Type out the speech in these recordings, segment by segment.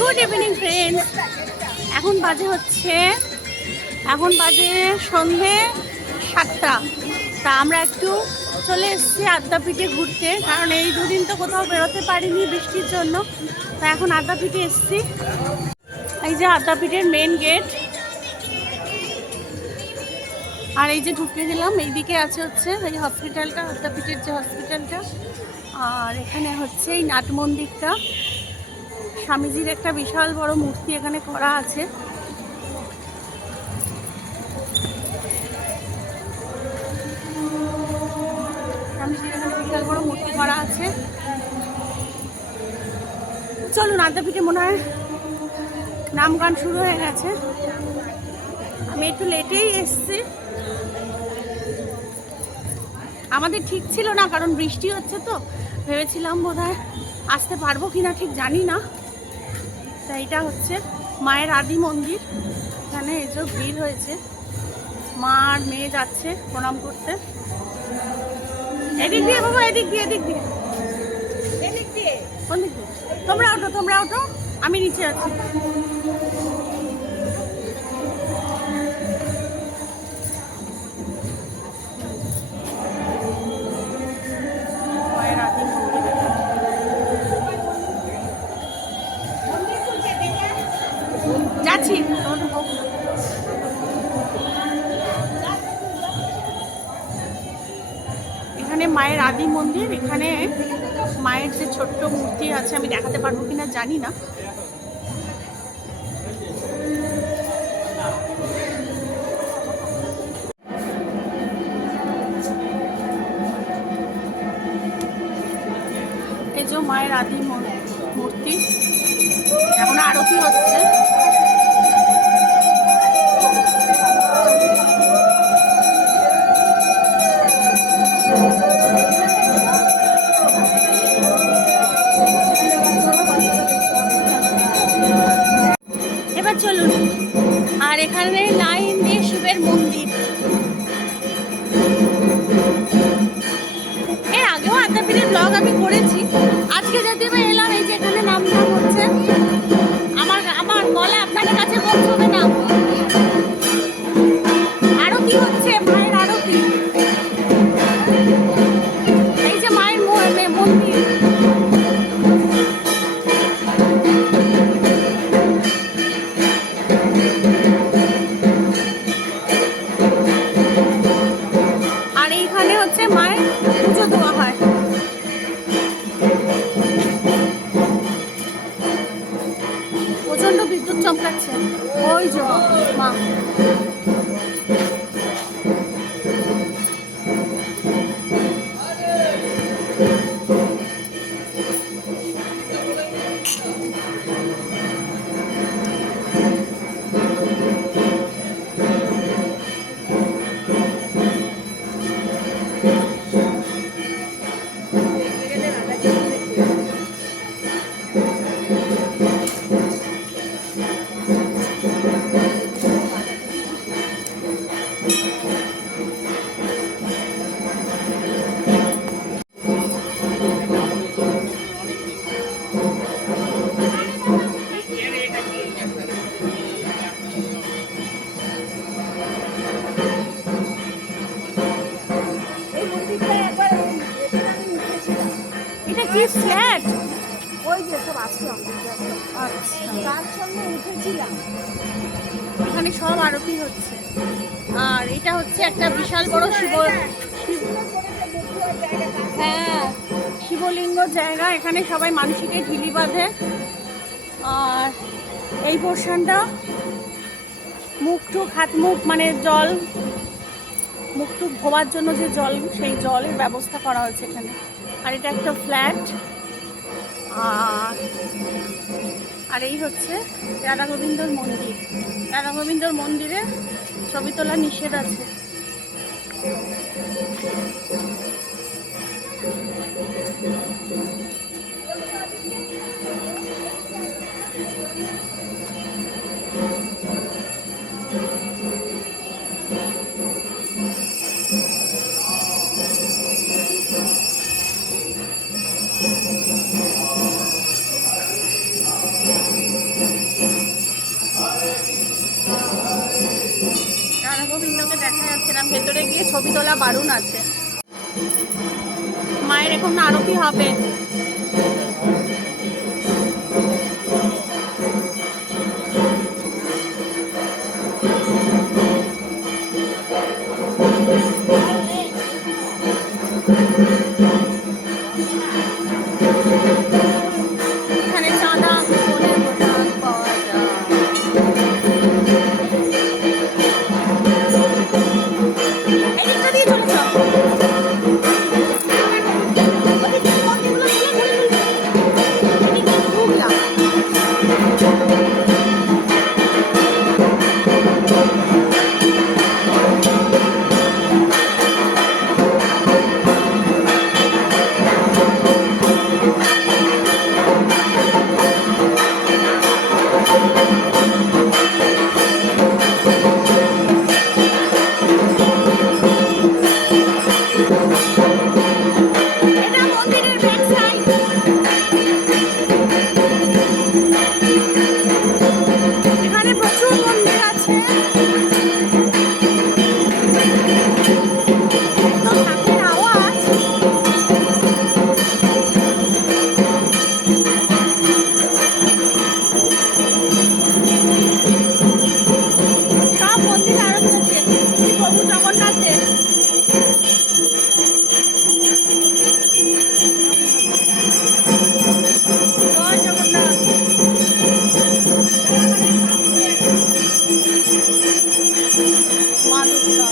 Good evening friends. এখন বাজে সন্ধে 7টা। তা আমরা একটু চলে এসেছি আদ্যাপীঠে ঘুরতে, কারণ এই দুদিন তো কোথাও বেরোতে পারিনি বৃষ্টির জন্য। তা এখন আদ্যাপীঠে এসেছি। এই যে আদ্যাপীঠের মেন গেট, আর এই যে ঢুকে গেলাম। এইদিকে হচ্ছে এই হসপিটালটা, আদ্যাপীঠের যে হসপিটালটা, আর এখানে হচ্ছে এই নাট মন্দিরটা। স্বামীজির একটা বিশাল বড় মূর্তি এখানে করা আছে। স্বামীজির এখানে বিশাল বড় মূর্তি করা আছে। চলুন, আদ্যাপীঠে মনে হয় নাম গান শুরু হয়ে গেছে। আমি একটু লেটেই এসছি। আমাদের ঠিক ছিল না, কারণ বৃষ্টি হচ্ছে তো ভেবেছিলাম বোধহয় আসতে পারবো কিনা ঠিক জানি না। তা এটা হচ্ছে মায়ের আদি মন্দির। এখানে এই যে ভিড় হয়েছে, মা আর মেয়ে যাচ্ছে প্রণাম করতে। এদিক দিয়ে বাবা, এদিক দিয়ে কোন দিক দিয়ে? তোমরা ওঠো, আমি নিচে আছি। মায়ের আদি মন্দির যাচ্ছি। এখানে মায়ের আদি মন্দির। এখানে মায়ের যে ছোট্ট মূর্তি আছে, আমি দেখাতে পারবো কিনা জানি না। এই যে মায়ের আদি মূর্তি, এখন আরতি হচ্ছে। এবার চলুন, আর এখানে লাইন দিয়ে শিবের মন্দির। এর আগেও আদ্যাপীঠের ব্লগ আমি করেছি। আজকে যদি আমি এলাম, এই যে এখানে নাম হচ্ছে, আমার গলা আপনাদের কাছে পৌঁছবে না। আরতি হচ্ছে, মায়ের আরতি। এই যে মায়ের মন্দির। আর এইখানে হচ্ছে মায়ের পুজো দেওয়া হয়। প্রচন্ড বিদ্যুৎ চমকাচ্ছে। ওই যে মা। এটা কি ফ্ল্যাট? ওই যে সব আশ্রম। আচ্ছা, তার সঙ্গে উঠেছিলাম। এখানে সব আরতি হচ্ছে। আর এটা হচ্ছে একটা বিশাল বড় হ্যাঁ, শিবলিঙ্গ জায়গা। এখানে সবাই মানুষকে ঢিলি বাঁধে। আর এই পোর্শনটা হাত মুখ মানে জল, মুখ টুক ধোয়ার জন্য যে জল, সেই জলের ব্যবস্থা করা হয়েছে এখানে। আর এটা একটা ফ্ল্যাট। আর এই হচ্ছে রাধা গোবিন্দর মন্দির। রাধা গোবিন্দর মন্দিরে ছবি তোলা নিষেধ আছে। দেখা যাচ্ছে না, ভেতরে গিয়ে ছবি তোলা বারণ আছে। মায়ের এখন আরতি হবে। এখানে চাঁদা কুপনের দোকান পাওয়া যায়। এদিকটা দিয়ে চলে যাও। ওদিকে মন্দিরগুলো দিয়ে ঘুরে ঘুরে এদিকে ঢুকলাম। এটা মন্দিরের ব্যাক সাইড। এখানে প্রচুর মন্দির আছে। একদম ঢাকের আওয়াজ। সব মন্দির আরতি হচ্ছে শ্রী প্রভু জগন্নাথের। জয় জগন্নাথ। মা দুর্গা।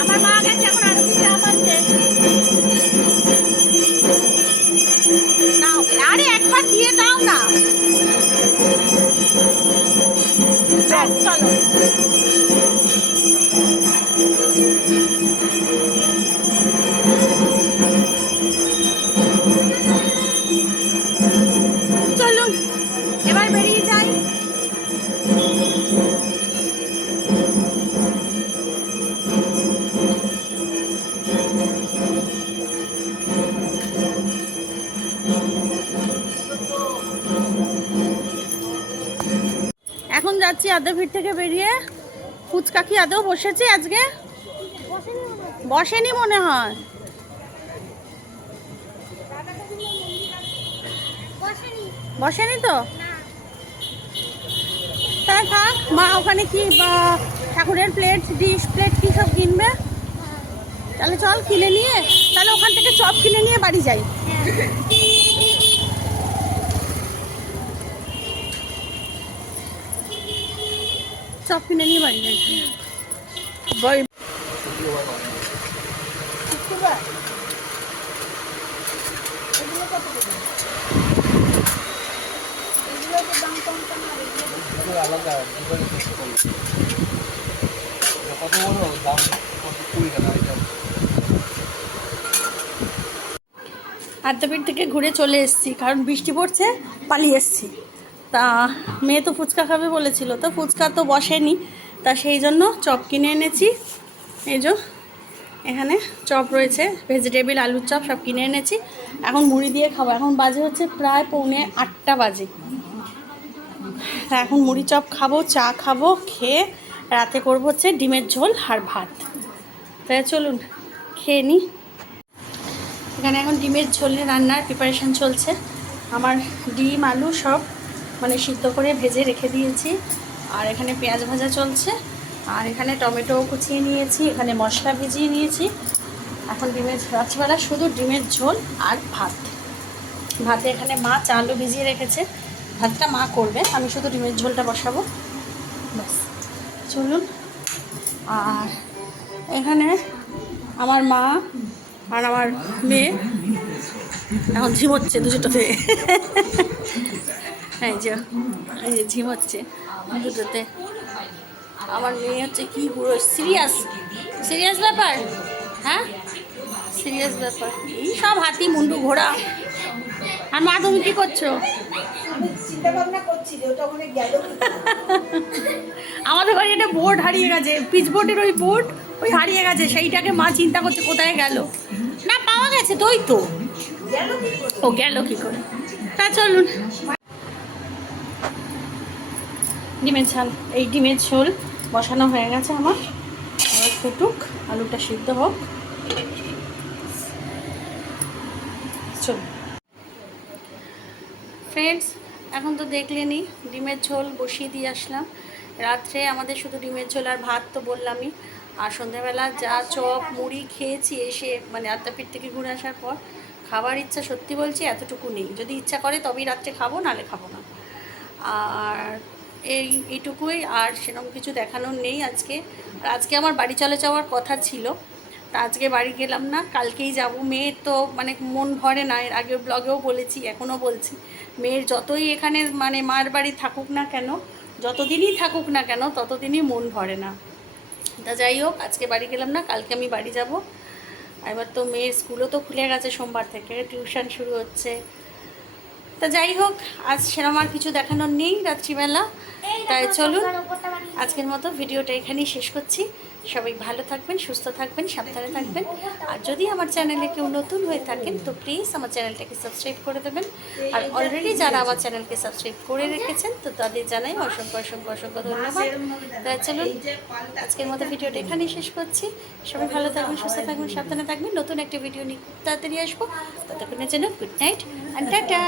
আমার মা গেছে এখন আরতি চা বানতে। নাও, আরে একবার দিয়ে দাও না। ব্যাস, চলো। চলুন এবার বেরিয়ে যাই। এখন যাচ্ছি আদ্যাপীঠ থেকে বেরিয়ে। ফুচকা কি আদৌ বসেছে আজকে? বসেনি মনে হয়। বসেনি তো? তাই থাক, মা ওখানে কি ঠাকুরের প্লেট, ডিশ প্লেট কি সব কিনবে। তাহলে চল কিনে নিয়ে, তাহলে ওখান থেকে চপ কিনে নিয়ে বাড়ি যাই। চপ কিনে নিয়ে বাড়ি যাই। আলাদা কত বড় দাম, কত 20 টাকা এটা। আদ্যাপীঠ থেকে ঘুরে চলে এসেছি, কারণ বৃষ্টি পড়ছে, পালিয়ে এসেছি। তা মেয়ে তো ফুচকা খাবে বলেছিল, তো ফুচকা তো বসেনি, তা সেই জন্য চপ কিনে এনেছি। এই যে এখানে চপ রয়েছে, ভেজিটেবিল, আলুর চপ সব কিনে এনেছি। এখন মুড়ি দিয়ে খাবো। এখন বাজে হচ্ছে প্রায় 7:45 বাজে। তা এখন মুড়ি চপ খাবো, চা খাবো, খেয়ে রাতে করবো হচ্ছে ডিমের ঝোল আর ভাত। তাই চলুন খেয়ে নিই। এখানে এখন ডিমের ঝোলের রান্নার প্রিপারেশান চলছে। আমার ডিম আলু সব মানে সিদ্ধ করে ভেজে রেখে দিয়েছি, আর এখানে পেঁয়াজ ভাজা চলছে, আর এখানে টমেটো কুচিয়ে নিয়েছি, এখানে মশলা ভিজিয়ে নিয়েছি। এখন ডিমের রাত্রিবেলা শুধু ডিমের ঝোল আর ভাত। ভাতে এখানে মা চালও ভিজিয়ে রেখেছে, ভাতটা মা করবে, আমি শুধু ডিমের ঝোলটা বসাবো ব্যাস। চলুন। আর এখানে আমার মা আর আমার মেয়ে এখন ঝিমোচ্ছে দুটোতে। এই যে ঝিমোচ্ছে দুটোতে। আমার মেয়ে হচ্ছে কি পুরো সিরিয়াস সিরিয়াস ব্যাপার। হ্যাঁ সিরিয়াস ব্যাপার, এই সব হাতি মুন্ডু ঘোড়া। আর মা তুমি কি করছো? আমাদের বাড়ি একটা বোর্ড হারিয়ে গেছে, পিচ বোর্ডের ওই বোর্ড ওই হারিয়ে গেছে, সেইটাকে মা চিন্তা করছে কোথায় গেল। না পাওয়া গেছে তো, ওই তো ও গেল কি করে। তা চলুন, ডিমের ঝাল, এই ডিমের ঝোল বসানো হয়ে গেছে আমার, আর ফুটুক, আলুটা সিদ্ধ হোক। চলুন ফ্রেন্ডস, এখন তো দেখলেনই ডিমের ঝোল বসিয়ে দিয়ে আসলাম। রাত্রে আমাদের শুধু ডিমের ঝোল আর ভাত তো বললামই, আর সন্ধ্যাবেলা যা চপ মুড়ি খেয়েছি এসে, মানে আদ্যাপীঠ থেকে ঘুরে আসার পর খাবার ইচ্ছা সত্যি বলছি এতটুকু নেই। যদি ইচ্ছা করে তবেই রাত্রে খাবো, নাহলে খাবো না। আর এইটুকুই, আর সেরকম কিছু দেখানোর নেই আজকে। আর আজকে আমার বাড়ি চলে যাওয়ার কথা ছিল, তা আজকে বাড়ি গেলাম না, কালকেই যাব। মেয়ের তো মানে মন ভরে না, এর আগের ব্লগেও বলেছি, এখনও বলছি, মেয়ের যতই এখানে মানে মার বাড়ি থাকুক না কেন, যতদিনই থাকুক না কেন, ততদিনই মন ভরে না। তা যাই হোক, আজকে বাড়ি গেলাম না, কালকে আমি বাড়ি যাব। এবার তো মেয়ের স্কুলও তো খুলে গেছে, সোমবার থেকে টিউশন শুরু হচ্ছে। তা যাই হোক, আজ সেরকম আর কিছু দেখানোর নেই রাত্রিবেলা। তাই চলুন আজকের মতো ভিডিওটা এখানেই শেষ করছি। সবাই ভালো থাকবেন, সুস্থ থাকবেন, সাবধানে থাকবেন। আর যদি আমার চ্যানেলে কেউ নতুন হয়ে থাকেন তো প্লিজ আমার চ্যানেলটাকে সাবস্ক্রাইব করে দেবেন। আর অলরেডি যারা আমার চ্যানেলকে সাবস্ক্রাইব করে রেখেছেন তো তাদের জানাই অসংখ্য অসংখ্য অসংখ্য ধন্যবাদ। তাই চলুন আজকের মতো ভিডিওটা এখানেই শেষ করছি। সবাই ভালো থাকবেন, সুস্থ থাকবেন, সাবধানে থাকবেন। নতুন একটা ভিডিও নিয়ে খুব তাড়াতাড়ি আসবো। ততক্ষণের জন্য গুড নাইট অ্যান্ড টাটা।